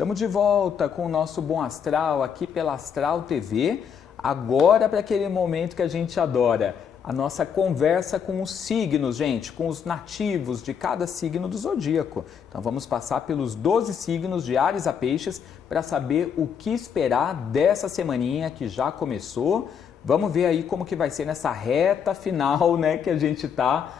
Estamos de volta com o nosso Bom Astral aqui pela Astral TV. Agora para aquele momento que a gente adora, a nossa conversa com os signos, gente, com os nativos de cada signo do zodíaco. Então vamos passar pelos 12 signos de Áries a Peixes para saber o que esperar dessa semaninha que já começou. Vamos ver aí como que vai ser nessa reta final, né, que a gente está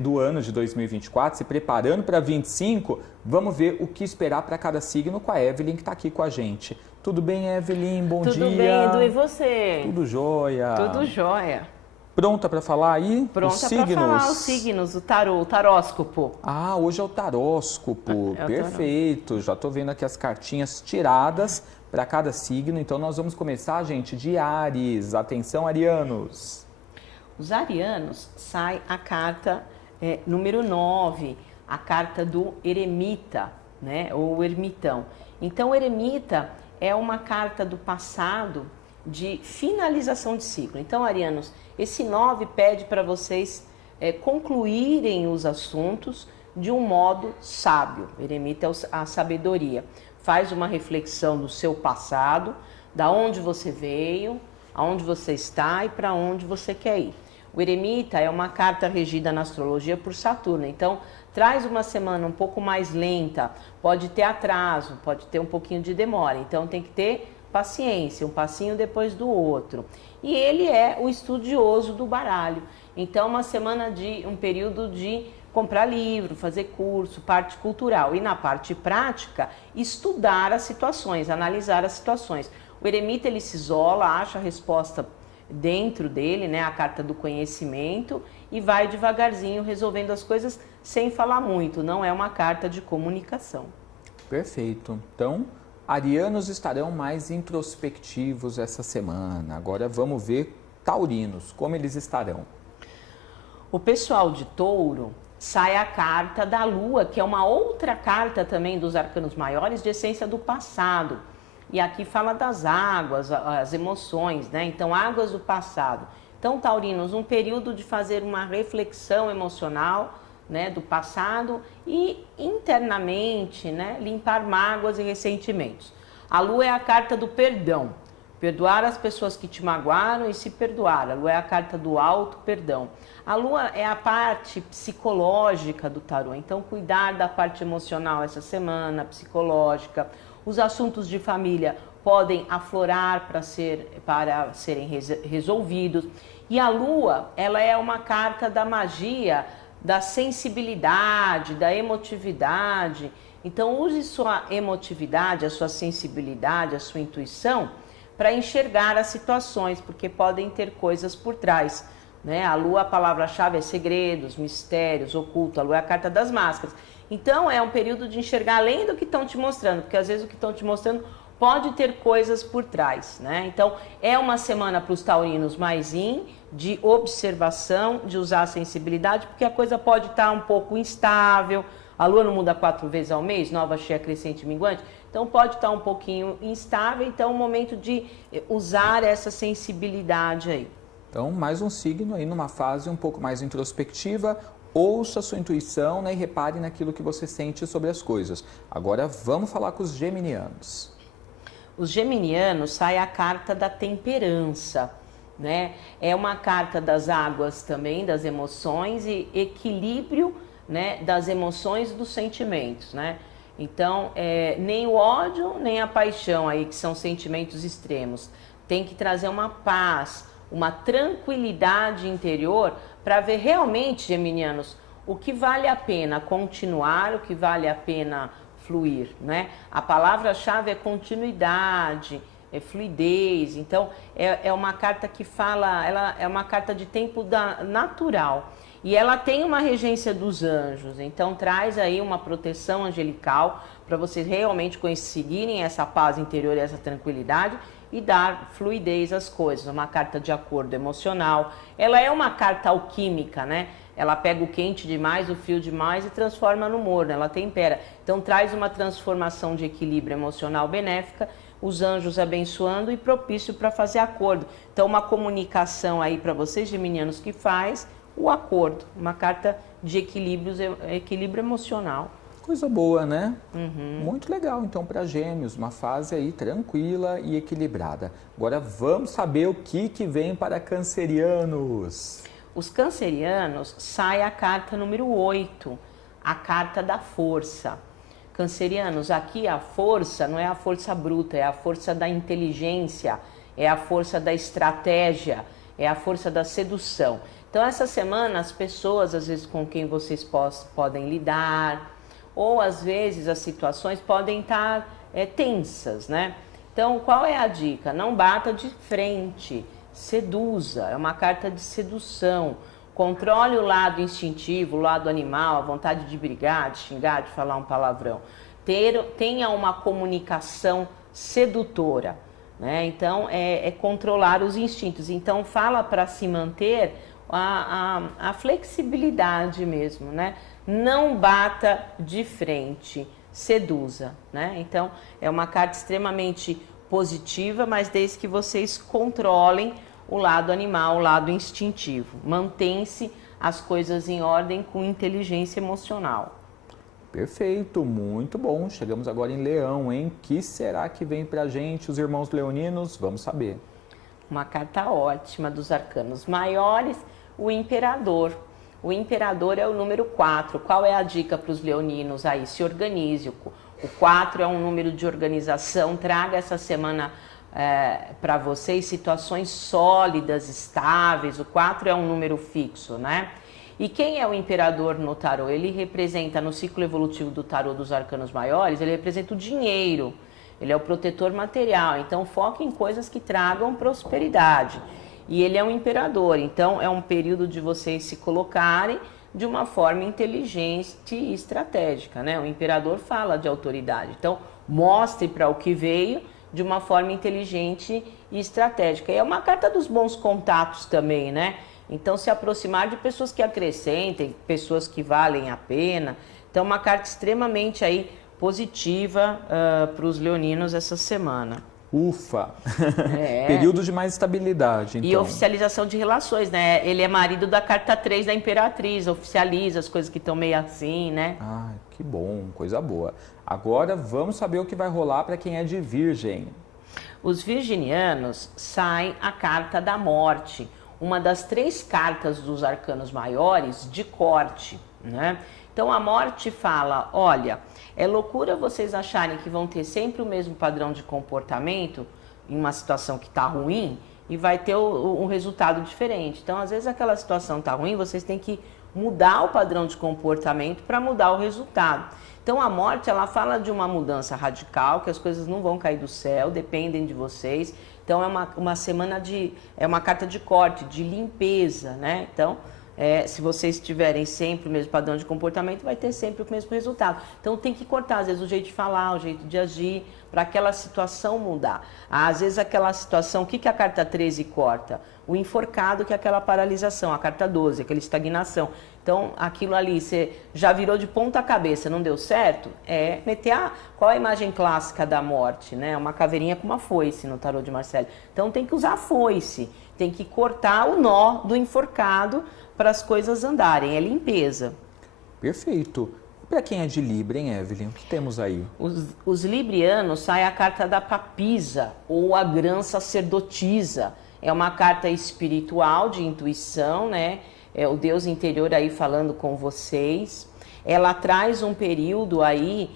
do ano de 2024, se preparando para 25. Vamos ver o que esperar para cada signo com a Evelyn, que está aqui com a gente. Tudo bem, Evelyn? Bom dia. Tudo bem, Edu, e você? Tudo jóia. Tudo jóia. Pronta para falar aí? Pronta para falar os signos, o tarô, o taróscopo. Ah, hoje é o taróscopo. Perfeito. Já estou vendo aqui as cartinhas tiradas para cada signo. Então nós vamos começar, gente, de Áries. Atenção, arianos. Os arianos, sai a carta número 9, a carta do eremita, né, ou ermitão. Então, o eremita é uma carta do passado de finalização de ciclo. Então, arianos, esse 9 pede para vocês concluírem os assuntos de um modo sábio. O eremita é a sabedoria. Faz uma reflexão do seu passado, da onde você veio, aonde você está e para onde você quer ir. O eremita é uma carta regida na astrologia por Saturno, então traz uma semana um pouco mais lenta, pode ter atraso, pode ter um pouquinho de demora, então tem que ter paciência, um passinho depois do outro. E ele é o estudioso do baralho, então uma semana um período de comprar livro, fazer curso, parte cultural e na parte prática, estudar as situações, analisar as situações. O eremita ele se isola, acha a resposta dentro dele, né, a carta do conhecimento, e vai devagarzinho resolvendo as coisas sem falar muito, não é uma carta de comunicação. Perfeito. Então, arianos estarão mais introspectivos essa semana. Agora vamos ver taurinos, como eles estarão. O pessoal de Touro, sai a carta da Lua, que é uma outra carta também dos arcanos maiores de essência do passado. E aqui fala das águas, as emoções, né? Então, águas do passado. Então, taurinos, um período de fazer uma reflexão emocional, né, do passado e internamente, né, limpar mágoas e ressentimentos. A Lua é a carta do perdão. Perdoar as pessoas que te magoaram e se perdoar. A Lua é a carta do auto-perdão. A Lua é a parte psicológica do tarô. Então, cuidar da parte emocional essa semana, psicológica. Os assuntos de família podem aflorar para serem resolvidos. E a Lua, ela é uma carta da magia, da sensibilidade, da emotividade. Então, use sua emotividade, a sua sensibilidade, a sua intuição para enxergar as situações, porque podem ter coisas por trás, né? A Lua, a palavra-chave é segredos, mistérios, oculto. A Lua é a carta das máscaras. Então, é um período de enxergar além do que estão te mostrando, porque às vezes o que estão te mostrando pode ter coisas por trás, né? Então, é uma semana para os taurinos mais de observação, de usar a sensibilidade, porque a coisa pode estar um pouco instável. A Lua não muda 4 vezes ao mês, nova, cheia, crescente e minguante. Então, pode estar um pouquinho instável. Então, é um momento de usar essa sensibilidade aí. Então, mais um signo aí numa fase um pouco mais introspectiva. Ouça a sua intuição, né, e repare naquilo que você sente sobre as coisas. Agora vamos falar com os geminianos. Os geminianos, sai a carta da temperança, né? É uma carta das águas também, das emoções e equilíbrio, né, das emoções e dos sentimentos, né? Então, nem o ódio, nem a paixão aí, que são sentimentos extremos. Tem que trazer uma paz, uma tranquilidade interior para ver realmente, geminianos, o que vale a pena continuar, o que vale a pena fluir, né? A palavra-chave é continuidade, é fluidez. Então, é uma carta que fala, ela é uma carta de tempo natural. E ela tem uma regência dos anjos, então traz aí uma proteção angelical para vocês realmente conseguirem essa paz interior e essa tranquilidade e dar fluidez às coisas. Uma carta de acordo emocional. Ela é uma carta alquímica, né? Ela pega o quente demais, o frio demais e transforma no morno, ela tempera. Então traz uma transformação de equilíbrio emocional benéfica, os anjos abençoando e propício para fazer acordo. Então uma comunicação aí para vocês, geminianos, que faz o acordo. Uma carta de equilíbrio emocional. Coisa boa, né? Muito legal, então, para Gêmeos, uma fase aí tranquila e equilibrada. Agora vamos saber o que vem para cancerianos. Os cancerianos, sai a carta número 8, a carta da força. Cancerianos, aqui a força não é a força bruta, é a força da inteligência, é a força da estratégia, é a força da sedução. Então, essa semana, as pessoas, às vezes, com quem vocês podem lidar, ou às vezes as situações podem estar tensas, né? Então, qual é a dica? Não bata de frente, seduza, é uma carta de sedução. Controle o lado instintivo, o lado animal, a vontade de brigar, de xingar, de falar um palavrão. Tenha uma comunicação sedutora, né? Então, é controlar os instintos. Então, fala para se manter a flexibilidade mesmo, né? Não bata de frente, seduza, né? Então, é uma carta extremamente positiva, mas desde que vocês controlem o lado animal, o lado instintivo. Mantém-se as coisas em ordem com inteligência emocional. Perfeito, muito bom. Chegamos agora em Leão, hein? Que será que vem pra gente, os irmãos leoninos? Vamos saber. Uma carta ótima dos arcanos maiores, o Imperador. O Imperador é o número 4. Qual é a dica para os leoninos aí? Se organize. O 4 é um número de organização. Traga essa semana para vocês situações sólidas, estáveis. O 4 é um número fixo, né? E quem é o Imperador no tarô? Ele representa, no ciclo evolutivo do tarô dos arcanos maiores, ele representa o dinheiro. Ele é o protetor material. Então, foque em coisas que tragam prosperidade. E ele é um imperador, então é um período de vocês se colocarem de uma forma inteligente e estratégica, né? O imperador fala de autoridade, então mostre para o que veio de uma forma inteligente e estratégica. E é uma carta dos bons contatos também, né? Então se aproximar de pessoas que acrescentem, pessoas que valem a pena. Então uma carta extremamente aí positiva para os leoninos essa semana. Ufa! Período de mais estabilidade, então. E oficialização de relações, né? Ele é marido da carta 3 da Imperatriz, oficializa as coisas que estão meio assim, né? Ah, que bom, coisa boa. Agora vamos saber o que vai rolar para quem é de Virgem. Os virginianos saem a carta da morte, uma das 3 cartas dos arcanos maiores de corte, né? Então a morte fala, olha, é loucura vocês acharem que vão ter sempre o mesmo padrão de comportamento em uma situação que está ruim e vai ter um resultado diferente. Então, às vezes aquela situação está ruim, vocês têm que mudar o padrão de comportamento para mudar o resultado. Então a morte, ela fala de uma mudança radical, que as coisas não vão cair do céu, dependem de vocês. Então é uma semana é uma carta de corte, de limpeza, né? Então, se vocês tiverem sempre o mesmo padrão de comportamento, vai ter sempre o mesmo resultado. Então tem que cortar, às vezes, o jeito de falar, o jeito de agir, para aquela situação mudar. Às vezes aquela situação, o que a carta 13 corta? O enforcado, que é aquela paralisação, a carta 12, aquela estagnação. Então aquilo ali, você já virou de ponta cabeça, não deu certo? Qual é a imagem clássica da morte, né? Uma caveirinha com uma foice no tarô de Marcelle. Então tem que usar a foice, tem que cortar o nó do enforcado para as coisas andarem, é limpeza. Perfeito. E para quem é de Libra, hein, Evelyn? O que temos aí? Os librianos, sai a carta da papisa, ou a grã sacerdotisa. É uma carta espiritual, de intuição, né? É o Deus interior aí falando com vocês. Ela traz um período aí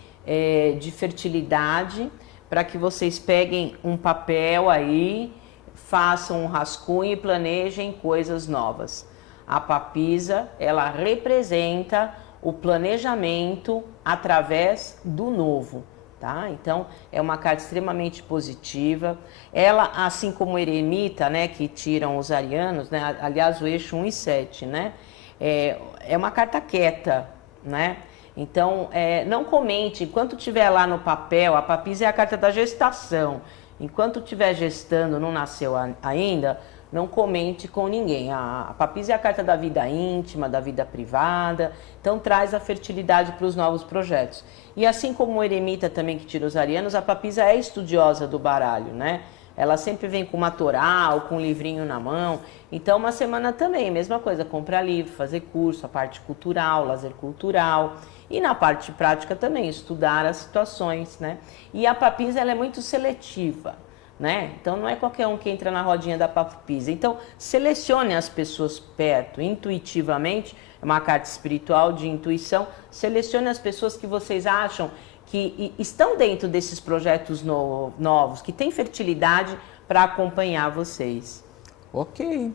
de fertilidade, para que vocês peguem um papel aí, façam um rascunho e planejem coisas novas. A papisa, ela representa o planejamento através do novo, tá? Então, é uma carta extremamente positiva. Ela, assim como o eremita, né, que tiram os arianos, né? Aliás, o eixo 1 e 7, né? É uma carta quieta, né? Então, não comente, enquanto estiver lá no papel, a papisa é a carta da gestação. Enquanto estiver gestando, não nasceu ainda, não comente com ninguém. A papisa é a carta da vida íntima, da vida privada, então traz a fertilidade para os novos projetos. E assim como o eremita também que tira os arianos, a papisa é estudiosa do baralho, né? Ela sempre vem com uma toral, com um livrinho na mão. Então, uma semana também, mesma coisa, comprar livro, fazer curso, a parte cultural, lazer cultural. E na parte prática também, estudar as situações, né? E a papisa, ela é muito seletiva, né? Então não é qualquer um que entra na rodinha da papisa. Então selecione as pessoas perto, intuitivamente, é uma carta espiritual de intuição, selecione as pessoas que vocês acham que estão dentro desses projetos novos, que têm fertilidade para acompanhar vocês. Ok.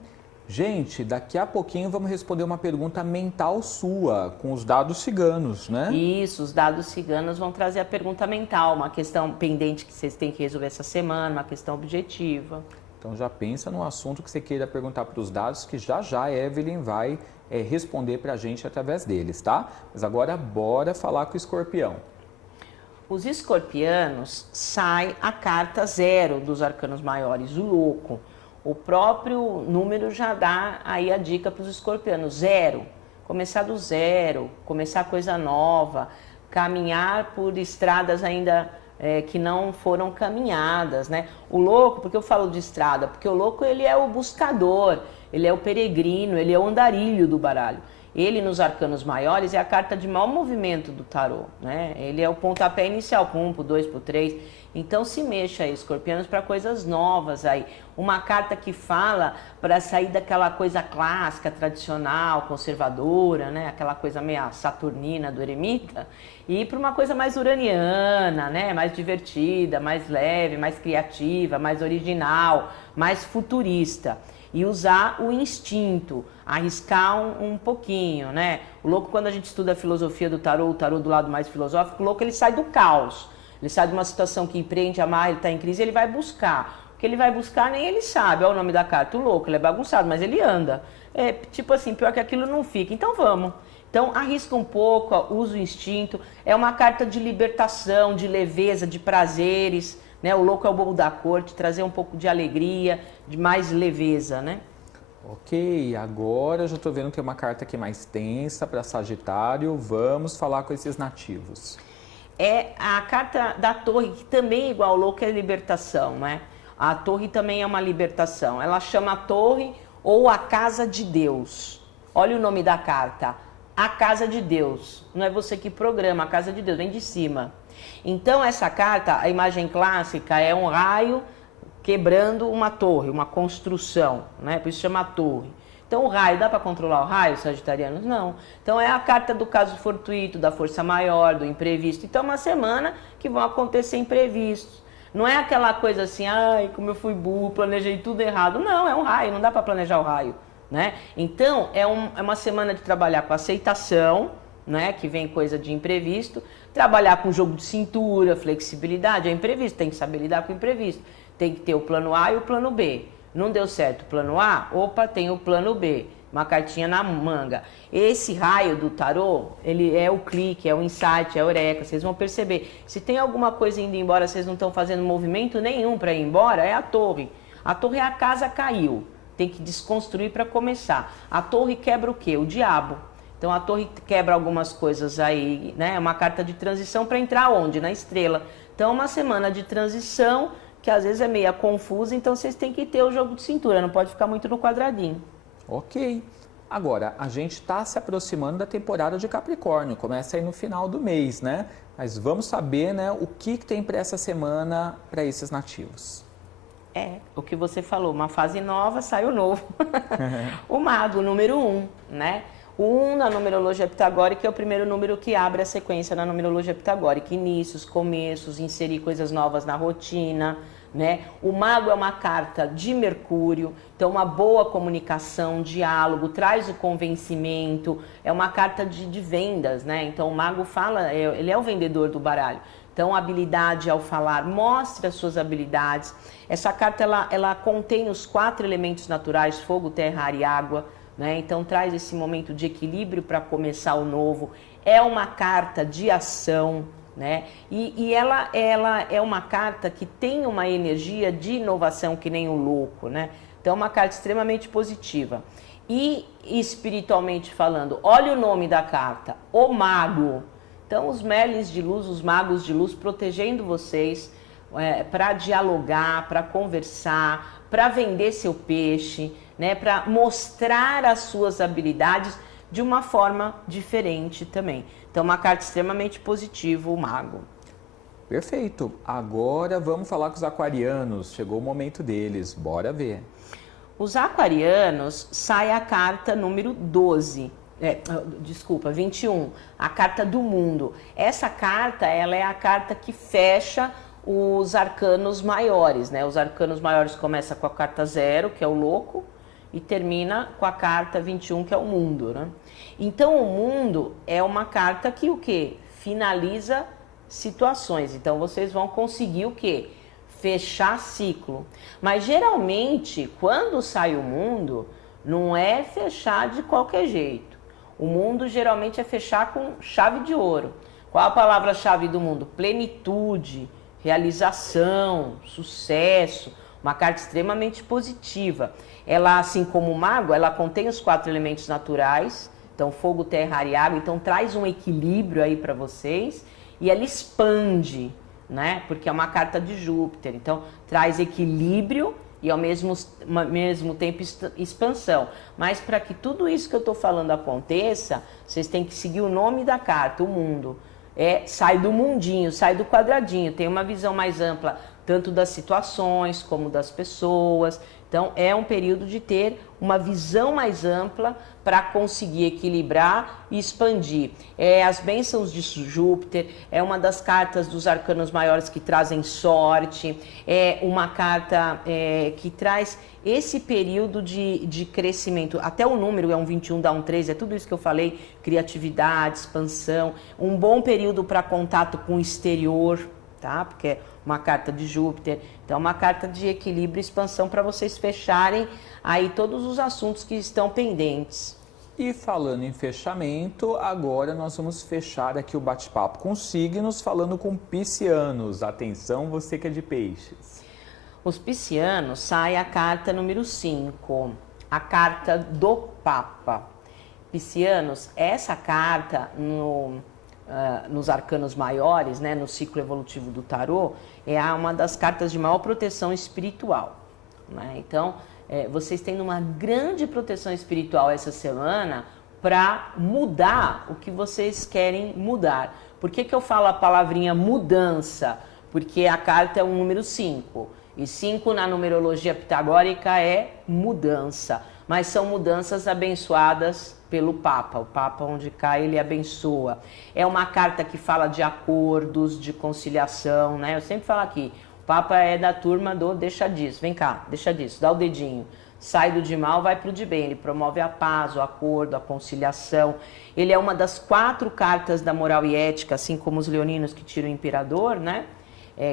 Gente, daqui a pouquinho vamos responder uma pergunta mental sua, com os dados ciganos, né? Isso, os dados ciganos vão trazer a pergunta mental, uma questão pendente que vocês têm que resolver essa semana, uma questão objetiva. Então já pensa no assunto que você queira perguntar para os dados, que já já a Evelyn vai responder para a gente através deles, tá? Mas agora bora falar com o escorpião. Os escorpianos, sai a carta 0 dos arcanos maiores, o louco. O próprio número já dá aí a dica para os escorpianos, 0, começar do zero, começar coisa nova, caminhar por estradas ainda que não foram caminhadas, né? O louco, por que eu falo de estrada? Porque o louco, ele é o buscador, ele é o peregrino, ele é o andarilho do baralho. Ele, nos arcanos maiores, é a carta de maior movimento do tarô, né? Ele é o pontapé inicial, pro 1, pro 2, pro 3. Então se mexa aí, escorpianos, para coisas novas aí. Uma carta que fala para sair daquela coisa clássica, tradicional, conservadora, né? Aquela coisa meio saturnina do eremita, e ir para uma coisa mais uraniana, né? Mais divertida, mais leve, mais criativa, mais original, mais futurista. E usar o instinto, arriscar um pouquinho, né? O louco, quando a gente estuda a filosofia do tarô, o tarô do lado mais filosófico, o louco, ele sai do caos. Ele sai de uma situação que empreende, amarra, ele está em crise, ele vai buscar. O que ele vai buscar nem ele sabe, olha o nome da carta, o louco, ele é bagunçado, mas ele anda. É tipo assim, pior que aquilo não fica, então vamos. Então arrisca um pouco, usa o instinto, é uma carta de libertação, de leveza, de prazeres, né? O louco é o bobo da corte, trazer um pouco de alegria, de mais leveza, né? Ok, agora já estou vendo que tem uma carta aqui mais tensa para Sagitário. Vamos falar com esses nativos. É a carta da torre, que também, igual ao louco, é libertação, né? A torre também é uma libertação. Ela chama a torre ou a casa de Deus. Olha o nome da carta. A casa de Deus. Não é você que programa, a casa de Deus, vem de cima. Então essa carta, a imagem clássica é um raio quebrando uma torre, uma construção, né? Por isso chama torre. Então o raio, dá para controlar o raio, sagitarianos? Não. Então é a carta do caso fortuito, da força maior, do imprevisto. Então é uma semana que vão acontecer imprevistos. Não é aquela coisa assim, ai, como eu fui burro, planejei tudo errado. Não, é um raio, não dá para planejar o raio, né? Então é uma semana de trabalhar com aceitação, né? Que vem coisa de imprevisto. Trabalhar com jogo de cintura, flexibilidade, é imprevisto, tem que saber lidar com o imprevisto. Tem que ter o plano A e o plano B. Não deu certo o plano A? Opa, tem o plano B. Uma cartinha na manga. Esse raio do tarô, ele é o clique, é o insight, é a eureka. Vocês vão perceber. Se tem alguma coisa indo embora, vocês não estão fazendo movimento nenhum para ir embora, é a torre. A torre é a casa caiu. Tem que desconstruir para começar. A torre quebra o quê? O diabo. Então a torre quebra algumas coisas aí, né? É uma carta de transição para entrar onde? Na estrela. Então uma semana de transição que às vezes é meio confusa, então vocês têm que ter o jogo de cintura, não pode ficar muito no quadradinho. Ok. Agora, a gente está se aproximando da temporada de Capricórnio, começa aí no final do mês, né? Mas vamos saber, né, o que tem para essa semana para esses nativos. É, o que você falou, uma fase nova, sai o novo. O mago, número 1, né? O 1 na numerologia pitagórica é o primeiro número que abre a sequência na numerologia pitagórica. Inícios, começos, inserir coisas novas na rotina, né? O mago é uma carta de Mercúrio, então uma boa comunicação, diálogo, traz o convencimento, é uma carta de vendas, né? Então o mago fala, ele é o vendedor do baralho. Então, habilidade ao falar, mostre as suas habilidades. Essa carta, ela contém os 4 elementos naturais, fogo, terra, ar e água, né? Então, traz esse momento de equilíbrio para começar o novo. É uma carta de ação, né? E ela é uma carta que tem uma energia de inovação, que nem o louco, né? Então, é uma carta extremamente positiva. E, espiritualmente falando, olha o nome da carta, o mago. Então, os Merlins de luz, os magos de luz, protegendo vocês para dialogar, para conversar, para vender seu peixe, né, para mostrar as suas habilidades de uma forma diferente também. Então, uma carta extremamente positiva, o mago. Perfeito. Agora vamos falar com os aquarianos. Chegou o momento deles. Bora ver. Os aquarianos, sai a carta número 12. 21, a carta do mundo. Essa carta, ela é a carta que fecha os arcanos maiores, né? Os arcanos maiores começam com a carta 0, que é o louco, e termina com a carta 21, que é o mundo, né? Então, o mundo é uma carta que o quê? Finaliza situações. Então, vocês vão conseguir o quê? Fechar ciclo. Mas, geralmente, quando sai o mundo, não é fechar de qualquer jeito. O mundo, geralmente, é fechar com chave de ouro. Qual a palavra-chave do mundo? Plenitude, realização, sucesso. Uma carta extremamente positiva. Ela, assim como o mago, ela contém os 4 elementos naturais. Então, fogo, terra, ar e água. Então, traz um equilíbrio aí para vocês. E ela expande, né? Porque é uma carta de Júpiter. Então, traz equilíbrio e ao mesmo tempo expansão. Mas para que tudo isso que eu estou falando aconteça, vocês têm que seguir o nome da carta, o mundo. Sai do mundinho, sai do quadradinho. Tem uma visão mais ampla, tanto das situações como das pessoas. Então, é um período de ter uma visão mais ampla para conseguir equilibrar e expandir. As bênçãos de Júpiter é uma das cartas dos arcanos maiores que trazem sorte, é uma carta que traz esse período de crescimento. Até o número é um 21, dá um 3, é tudo isso que eu falei, criatividade, expansão, um bom período para contato com o exterior, tá? Porque é uma carta de Júpiter. Então, uma carta de equilíbrio e expansão para vocês fecharem aí todos os assuntos que estão pendentes. E falando em fechamento, agora nós vamos fechar aqui o bate-papo com signos, falando com piscianos. Atenção, você que é de peixes. Os piscianos, sai a carta número 5, a carta do Papa. Piscianos, essa carta nos arcanos maiores, né, no ciclo evolutivo do tarô, é uma das cartas de maior proteção espiritual, né? Então, vocês têm uma grande proteção espiritual essa semana para mudar o que vocês querem mudar. Por que eu falo a palavrinha mudança? Porque a carta é o número 5. E 5 na numerologia pitagórica é mudança. Mas são mudanças abençoadas pelo Papa. O Papa, onde cai, ele abençoa. É uma carta que fala de acordos, de conciliação, né? Eu sempre falo aqui, o Papa é da turma do deixa disso. Vem cá, deixa disso, dá o dedinho. Sai do de mal, vai pro de bem. Ele promove a paz, o acordo, a conciliação. Ele é uma das 4 cartas da moral e ética, assim como os leoninos que tiram o imperador, né?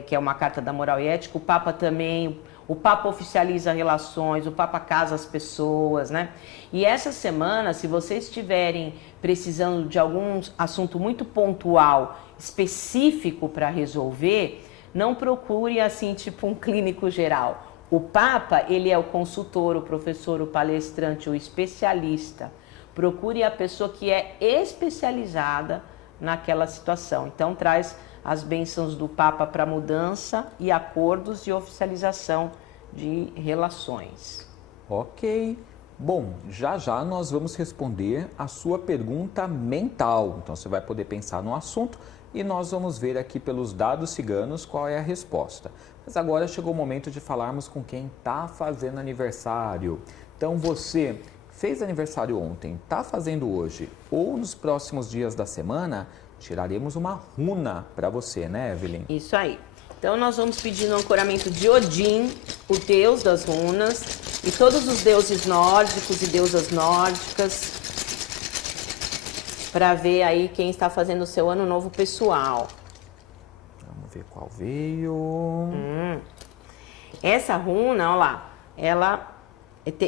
Que é uma carta da moral e ética. O Papa também, o Papa oficializa relações, o Papa casa as pessoas, né? E essa semana, se vocês estiverem precisando de algum assunto muito pontual, específico para resolver, não procure assim, tipo um clínico geral. O Papa, ele é o consultor, o professor, o palestrante, o especialista. Procure a pessoa que é especializada naquela situação. Então, traz as bênçãos do Papa para mudança e acordos e oficialização de relações. Ok. Bom, já nós vamos responder a sua pergunta mental. Então, você vai poder pensar no assunto e nós vamos ver aqui pelos dados ciganos qual é a resposta. Mas agora chegou o momento de falarmos com quem está fazendo aniversário. Então, você fez aniversário ontem, está fazendo hoje ou nos próximos dias da semana, tiraremos uma runa para você, né, Evelyn? Isso aí. Então, nós vamos pedir no ancoramento de Odin, o deus das runas, e todos os deuses nórdicos e deusas nórdicas, para ver aí quem está fazendo o seu ano novo pessoal. Vamos ver qual veio. Essa runa, olha lá, ela,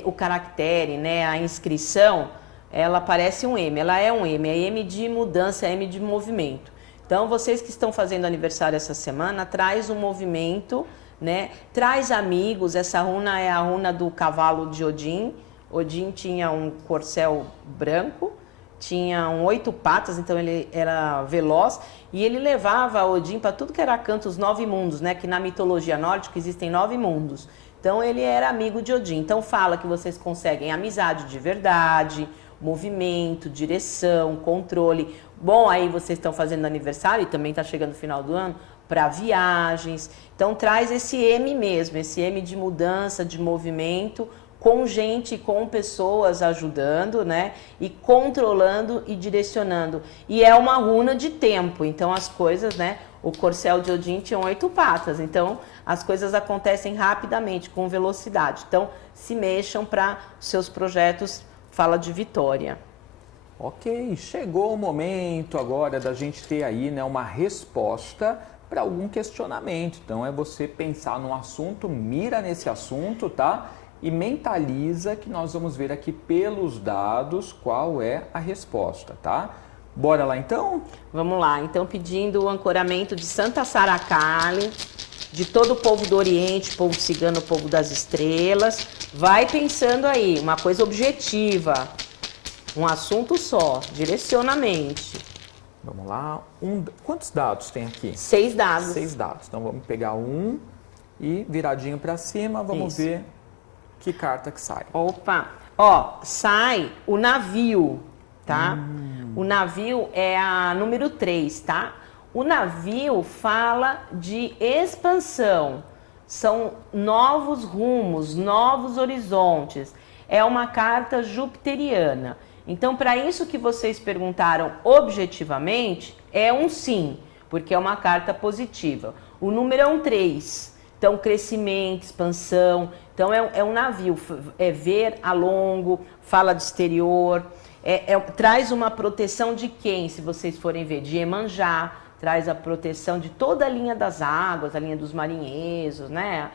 o caractere, né, a inscrição, ela parece um M, ela é um M, é M de mudança, é M de movimento. Então, vocês que estão fazendo aniversário essa semana, traz um movimento, né? Traz amigos, essa runa é a runa do cavalo de Odin. Odin tinha um corcel branco, tinha 8 patas, então ele era veloz, e ele levava Odin para tudo que era canto, os 9 mundos, né? Que na mitologia nórdica existem 9 mundos. Então, ele era amigo de Odin. Então, fala que vocês conseguem amizade de verdade, movimento, direção, controle. Bom, aí vocês estão fazendo aniversário e também está chegando o final do ano, para viagens. Então traz esse M mesmo, esse M de mudança, de movimento, com gente, com pessoas ajudando, né? E controlando e direcionando. E é uma runa de tempo, então as coisas, né? O corcel de Odin tinha 8 patas, então as coisas acontecem rapidamente, com velocidade. Então se mexam para seus projetos, fala de vitória. Ok, chegou o momento agora da gente ter aí, né, uma resposta para algum questionamento. Então é você pensar no assunto, mira nesse assunto, tá? E mentaliza que nós vamos ver aqui pelos dados qual é a resposta, tá? Bora lá então? Vamos lá, então pedindo o ancoramento de Santa Saracali, de todo o povo do Oriente, povo cigano, povo das estrelas. Vai pensando aí, uma coisa objetiva, um assunto só, direcionamente. Vamos lá. Quantos dados tem aqui? 6 dados. 6 dados. Então vamos pegar um e viradinho para cima, vamos ver que carta que sai. Opa! Ó, sai o navio, tá? O navio é a número 3, tá? O navio fala de expansão. São novos rumos, novos horizontes. É uma carta jupiteriana. Então, para isso que vocês perguntaram objetivamente, é um sim, porque é uma carta positiva. O número é um 3, então crescimento, expansão. Então, é um navio, é ver a longo, fala de exterior, traz uma proteção de quem, se vocês forem ver, de Iemanjá, traz a proteção de toda a linha das águas, a linha dos marinheiros, né?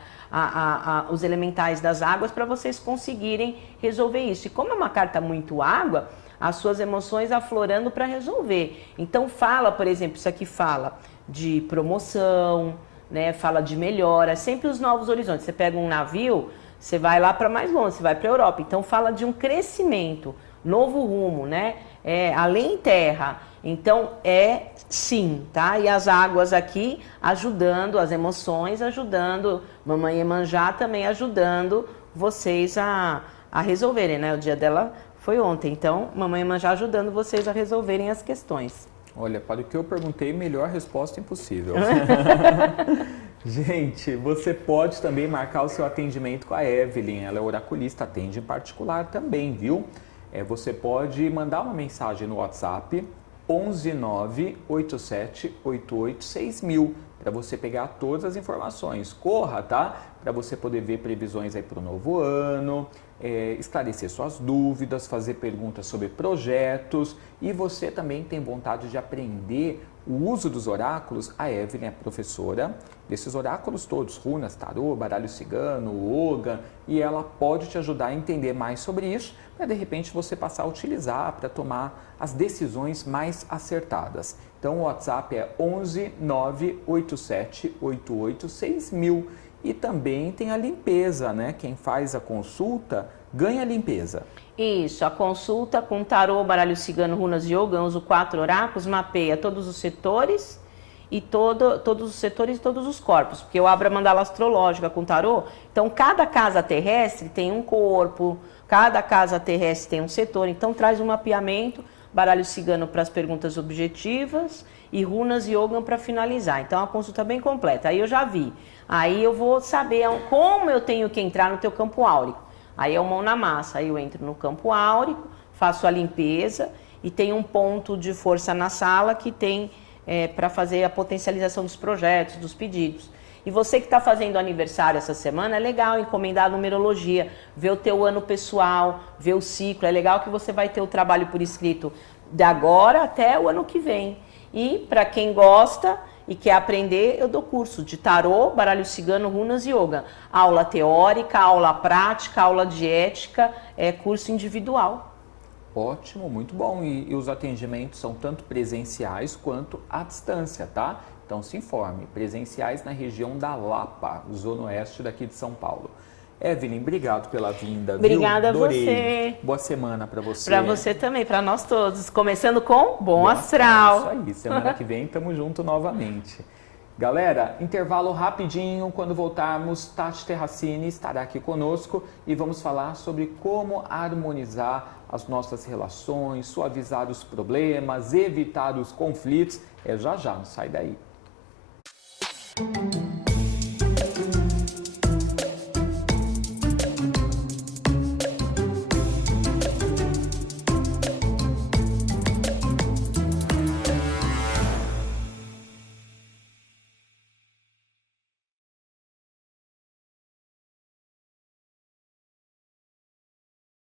Os elementais das águas, para vocês conseguirem resolver isso. E como é uma carta muito água, as suas emoções aflorando para resolver. Então fala, por exemplo, isso aqui fala de promoção, né? Fala de melhora, sempre os novos horizontes. Você pega um navio, você vai lá para mais longe, você vai para a Europa. Então fala de um crescimento, novo rumo, né? Além terra. Então é sim, tá? E as águas aqui ajudando, as emoções ajudando, Mamãe Iemanjá também ajudando vocês a resolverem, né? O dia dela foi ontem, então Mamãe Iemanjá ajudando vocês a resolverem as questões. Olha, para o que eu perguntei, melhor resposta impossível. Gente, você pode também marcar o seu atendimento com a Evelyn, ela é oraculista, atende em particular também, viu? Você pode mandar uma mensagem no WhatsApp 11987886000 para você pegar todas as informações. Corra, tá? Para você poder ver previsões aí para o novo ano, esclarecer suas dúvidas, fazer perguntas sobre projetos, e você também tem vontade de aprender o uso dos oráculos. A Evelyn é professora desses oráculos todos, runas, tarô, baralho cigano, Ogan, e ela pode te ajudar a entender mais sobre isso, para de repente você passar a utilizar para tomar as decisões mais acertadas. Então o WhatsApp é 11987886000. E também tem a limpeza, né? Quem faz a consulta ganha limpeza. Isso, a consulta com tarô, baralho cigano, runas e yoga, uso 4 oráculos, mapeia todos os setores e todos os setores e todos os corpos, porque eu abro a mandala astrológica com tarô, então cada casa terrestre tem um corpo, cada casa terrestre tem um setor, então traz um mapeamento, baralho cigano para as perguntas objetivas e runas e yoga para finalizar. Então a consulta é bem completa. Aí eu já vi. Aí eu vou saber como eu tenho que entrar no teu campo áurico. Aí é o mão na massa. Aí eu entro no campo áurico, faço a limpeza e tem um ponto de força na sala que tem para fazer a potencialização dos projetos, dos pedidos. E você que está fazendo aniversário essa semana, é legal encomendar a numerologia, ver o teu ano pessoal, ver o ciclo. É legal que você vai ter o trabalho por escrito de agora até o ano que vem. E para quem gosta e quer aprender, eu dou curso de tarô, baralho cigano, runas e yoga. Aula teórica, aula prática, aula de ética, curso individual. Ótimo, muito bom. E os atendimentos são tanto presenciais quanto à distância, tá? Então se informe. Presenciais na região da Lapa, zona oeste daqui de São Paulo. Evelyn, obrigado pela vinda. Obrigada a Adorei. você. Boa semana para você. Para você também, para nós todos. Começando com Bom Astral. Isso aí, semana que vem tamo junto novamente. Galera, intervalo rapidinho, quando voltarmos, Tati Terracini estará aqui conosco e vamos falar sobre como harmonizar as nossas relações, suavizar os problemas, evitar os conflitos. É já já, não sai daí.